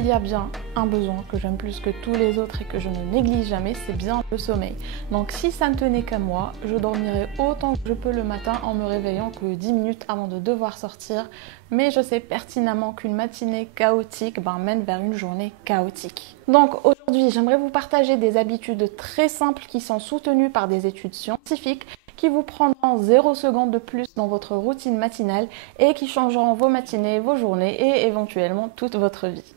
s'il y a bien un besoin que j'aime plus que tous les autres et que je ne néglige jamais, c'est bien le sommeil. Donc si ça ne tenait qu'à moi, je dormirais autant que je peux le matin en me réveillant que 10 minutes avant de devoir sortir. Mais je sais pertinemment qu'une matinée chaotique mène vers une journée chaotique. Donc aujourd'hui, j'aimerais vous partager des habitudes très simples qui sont soutenues par des études scientifiques qui vous prendront 0 seconde de plus dans votre routine matinale et qui changeront vos matinées, vos journées et éventuellement toute votre vie.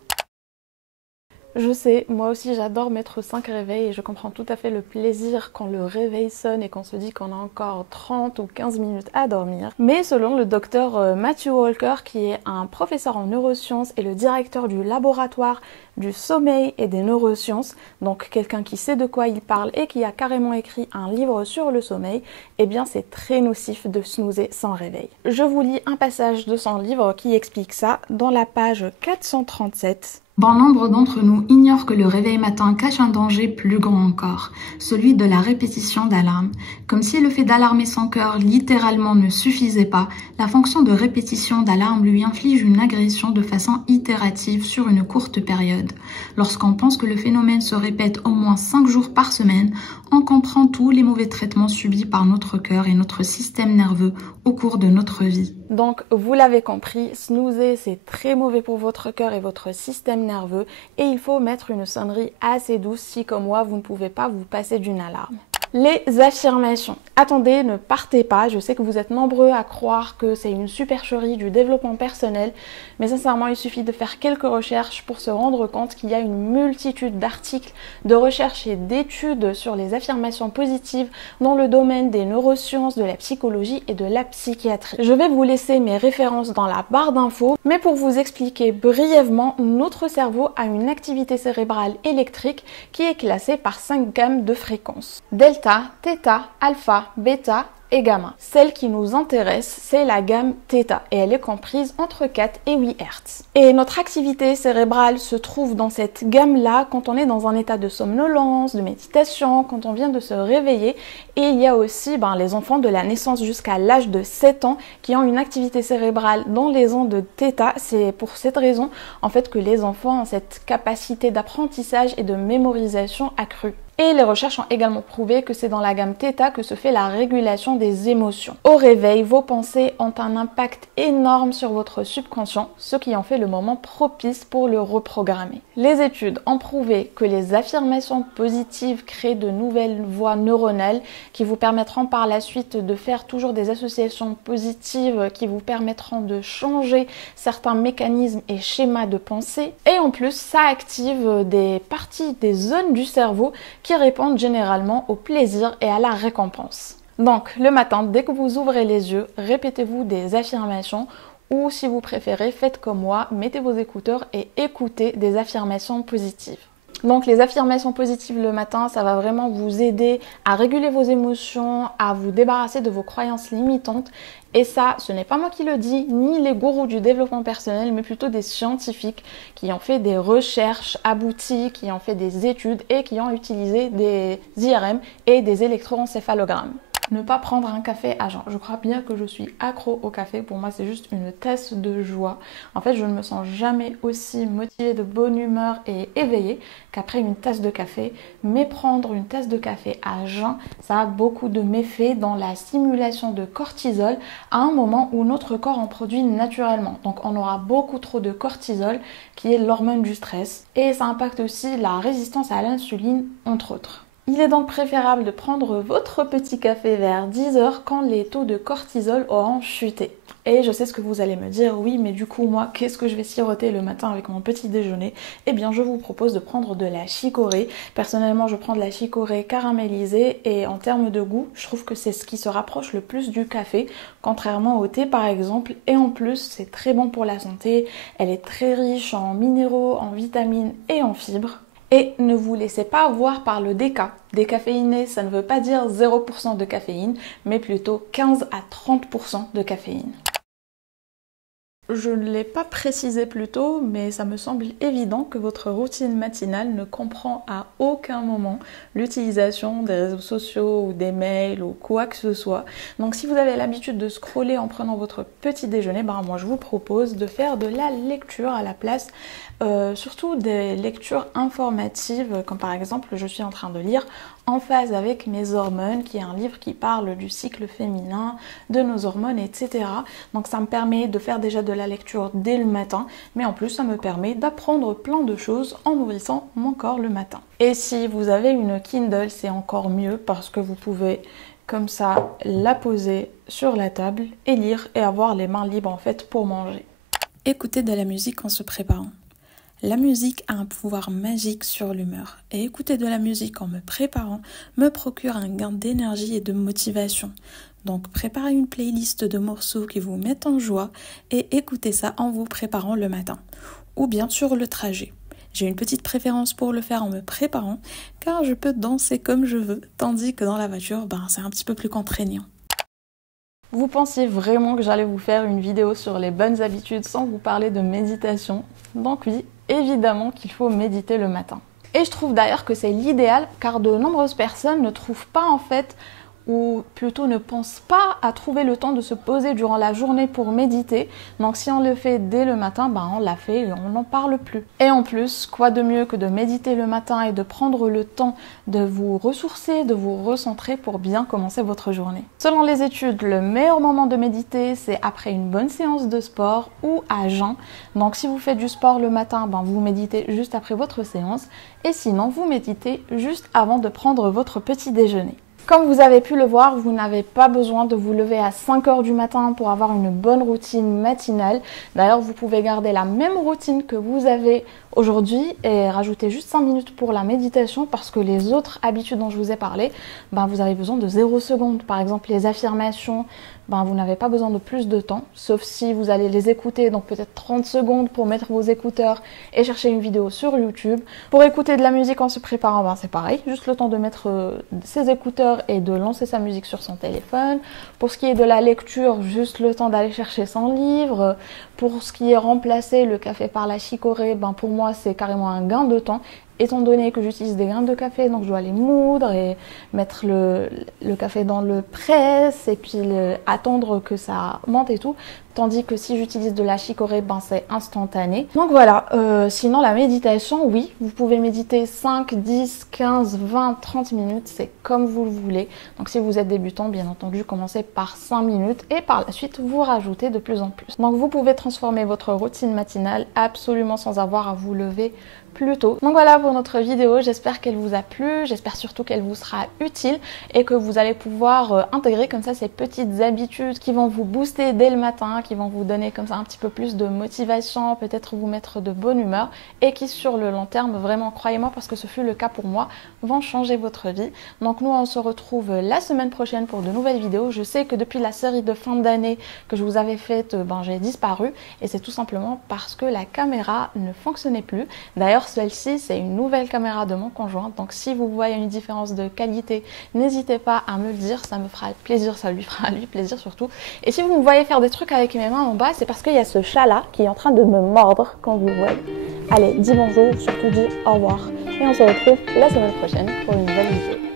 Je sais, moi aussi j'adore mettre 5 réveils et je comprends tout à fait le plaisir quand le réveil sonne et qu'on se dit qu'on a encore 30 ou 15 minutes à dormir. Mais selon le docteur Matthew Walker, qui est un professeur en neurosciences et le directeur du laboratoire du sommeil et des neurosciences, donc quelqu'un qui sait de quoi il parle et qui a carrément écrit un livre sur le sommeil, eh bien c'est très nocif de snoozer sans réveil. Je vous lis un passage de son livre qui explique ça dans la page 437. Bon nombre d'entre nous ignorent que le réveil matin cache un danger plus grand encore, celui de la répétition d'alarme. Comme si le fait d'alarmer son cœur littéralement ne suffisait pas, la fonction de répétition d'alarme lui inflige une agression de façon itérative sur une courte période. Lorsqu'on pense que le phénomène se répète au moins 5 jours par semaine, on comprend tous les mauvais traitements subis par notre cœur et notre système nerveux au cours de notre vie. Donc vous l'avez compris, snoozer c'est très mauvais pour votre cœur et votre système nerveux et il faut mettre une sonnerie assez douce si comme moi vous ne pouvez pas vous passer d'une alarme. Les affirmations. Attendez, ne partez pas, je sais que vous êtes nombreux à croire que c'est une supercherie du développement personnel, mais sincèrement il suffit de faire quelques recherches pour se rendre compte qu'il y a une multitude d'articles, de recherches et d'études sur les affirmations positives dans le domaine des neurosciences, de la psychologie et de la psychiatrie. Je vais vous laisser mes références dans la barre d'infos, mais pour vous expliquer brièvement, notre cerveau a une activité cérébrale électrique qui est classée par 5 gammes de fréquences. Delta, θ, alpha, bêta et gamma. Celle qui nous intéresse, c'est la gamme θ et elle est comprise entre 4 et 8 Hz. Et notre activité cérébrale se trouve dans cette gamme-là quand on est dans un état de somnolence, de méditation, quand on vient de se réveiller. Et il y a aussi les enfants de la naissance jusqu'à l'âge de 7 ans qui ont une activité cérébrale dans les ondes θ. C'est pour cette raison en fait que les enfants ont cette capacité d'apprentissage et de mémorisation accrue. Et les recherches ont également prouvé que c'est dans la gamme θ que se fait la régulation des émotions. Au réveil, vos pensées ont un impact énorme sur votre subconscient, ce qui en fait le moment propice pour le reprogrammer. Les études ont prouvé que les affirmations positives créent de nouvelles voies neuronales qui vous permettront par la suite de faire toujours des associations positives qui vous permettront de changer certains mécanismes et schémas de pensée. Et en plus, ça active des parties, des zones du cerveau qui répondent généralement au plaisir et à la récompense. Donc, le matin, dès que vous ouvrez les yeux, répétez-vous des affirmations ou si vous préférez, faites comme moi, mettez vos écouteurs et écoutez des affirmations positives. Donc les affirmations positives le matin, ça va vraiment vous aider à réguler vos émotions, à vous débarrasser de vos croyances limitantes. Et ça, ce n'est pas moi qui le dis, ni les gourous du développement personnel, mais plutôt des scientifiques qui ont fait des recherches abouties, qui ont fait des études et qui ont utilisé des IRM et des électroencéphalogrammes. Ne pas prendre un café à jeun. Je crois bien que je suis accro au café. Pour moi, c'est juste une tasse de joie. En fait, je ne me sens jamais aussi motivée, de bonne humeur et éveillée qu'après une tasse de café. Mais prendre une tasse de café à jeun, ça a beaucoup de méfaits dans la stimulation de cortisol à un moment où notre corps en produit naturellement. Donc, on aura beaucoup trop de cortisol, qui est l'hormone du stress. Et ça impacte aussi la résistance à l'insuline, entre autres. Il est donc préférable de prendre votre petit café vers 10 h quand les taux de cortisol auront chuté. Et je sais ce que vous allez me dire, oui mais du coup moi qu'est-ce que je vais siroter le matin avec mon petit déjeuner? Eh bien je vous propose de prendre de la chicorée. Personnellement je prends de la chicorée caramélisée et en termes de goût je trouve que c'est ce qui se rapproche le plus du café, contrairement au thé par exemple. Et en plus c'est très bon pour la santé, elle est très riche en minéraux, en vitamines et en fibres. Et ne vous laissez pas avoir par le déca. Décaféiné, ça ne veut pas dire 0% de caféine, mais plutôt 15 à 30% de caféine. je ne l'ai pas précisé plus tôt, mais ça me semble évident que votre routine matinale ne comprend à aucun moment l'utilisation des réseaux sociaux ou des mails ou quoi que ce soit. Donc si vous avez l'habitude de scroller en prenant votre petit déjeuner, moi je vous propose de faire de la lecture à la place, surtout des lectures informatives, comme par exemple je suis en train de lire En phase avec mes hormones, qui est un livre qui parle du cycle féminin, de nos hormones, etc. Donc ça me permet de faire déjà de la lecture dès le matin, mais en plus ça me permet d'apprendre plein de choses en nourrissant mon corps le matin. Et si vous avez une Kindle, c'est encore mieux parce que vous pouvez comme ça la poser sur la table et lire et avoir les mains libres en fait pour manger. Écouter de la musique en se préparant. La musique a un pouvoir magique sur l'humeur et écouter de la musique en me préparant me procure un gain d'énergie et de motivation. Donc préparez une playlist de morceaux qui vous mettent en joie et écoutez ça en vous préparant le matin ou bien sur le trajet. J'ai une petite préférence pour le faire en me préparant car je peux danser comme je veux tandis que dans la voiture, c'est un petit peu plus contraignant. Vous pensiez vraiment que j'allais vous faire une vidéo sur les bonnes habitudes sans vous parler de méditation? Donc oui, évidemment qu'il faut méditer le matin. Et je trouve d'ailleurs que c'est l'idéal car de nombreuses personnes ne trouvent pas en fait, ou plutôt ne pensent pas à trouver le temps de se poser durant la journée pour méditer. Donc si on le fait dès le matin, on l'a fait et on n'en parle plus. Et en plus, quoi de mieux que de méditer le matin et de prendre le temps de vous ressourcer, de vous recentrer pour bien commencer votre journée. Selon les études, le meilleur moment de méditer, c'est après une bonne séance de sport ou à jeun. Donc si vous faites du sport le matin, vous méditez juste après votre séance. Et sinon, vous méditez juste avant de prendre votre petit déjeuner. Comme vous avez pu le voir, vous n'avez pas besoin de vous lever à 5 h du matin pour avoir une bonne routine matinale. D'ailleurs, vous pouvez garder la même routine que vous avez aujourd'hui et rajouter juste 5 minutes pour la méditation parce que les autres habitudes dont je vous ai parlé, vous avez besoin de 0 secondes. Par exemple, les affirmations, vous n'avez pas besoin de plus de temps, sauf si vous allez les écouter, donc peut-être 30 secondes pour mettre vos écouteurs et chercher une vidéo sur YouTube. Pour écouter de la musique en se préparant, c'est pareil, juste le temps de mettre ses écouteurs et de lancer sa musique sur son téléphone. Pour ce qui est de la lecture, juste le temps d'aller chercher son livre. Pour ce qui est remplacer le café par la chicorée, pour moi c'est carrément un gain de temps. Étant donné que j'utilise des grains de café, donc je dois les moudre et mettre le café dans le presse et puis attendre que ça monte et tout. Tandis que si j'utilise de la chicorée, c'est instantané. Donc voilà, sinon la méditation, oui, vous pouvez méditer 5, 10, 15, 20, 30 minutes, c'est comme vous le voulez. Donc si vous êtes débutant, bien entendu, commencez par 5 minutes et par la suite, vous rajoutez de plus en plus. Donc vous pouvez transformer votre routine matinale absolument sans avoir à vous lever plus tôt. Donc voilà pour notre vidéo, j'espère qu'elle vous a plu, j'espère surtout qu'elle vous sera utile et que vous allez pouvoir intégrer comme ça ces petites habitudes qui vont vous booster dès le matin, qui vont vous donner comme ça un petit peu plus de motivation, peut-être vous mettre de bonne humeur et qui sur le long terme, vraiment croyez-moi parce que ce fut le cas pour moi, vont changer votre vie. Donc nous on se retrouve la semaine prochaine pour de nouvelles vidéos. Je sais que depuis la série de fin d'année que je vous avais faite, j'ai disparu et c'est tout simplement parce que la caméra ne fonctionnait plus. D'ailleurs celle-ci c'est une nouvelle caméra de mon conjoint, donc si vous voyez une différence de qualité, n'hésitez pas à me le dire, ça me fera plaisir, ça lui fera lui plaisir surtout. Et si vous me voyez faire des trucs avec mes mains en bas, c'est parce qu'il y a ce chat là qui est en train de me mordre quand vous le voyez. Allez, dis bonjour, surtout dis au revoir et on se retrouve la semaine prochaine pour une nouvelle vidéo.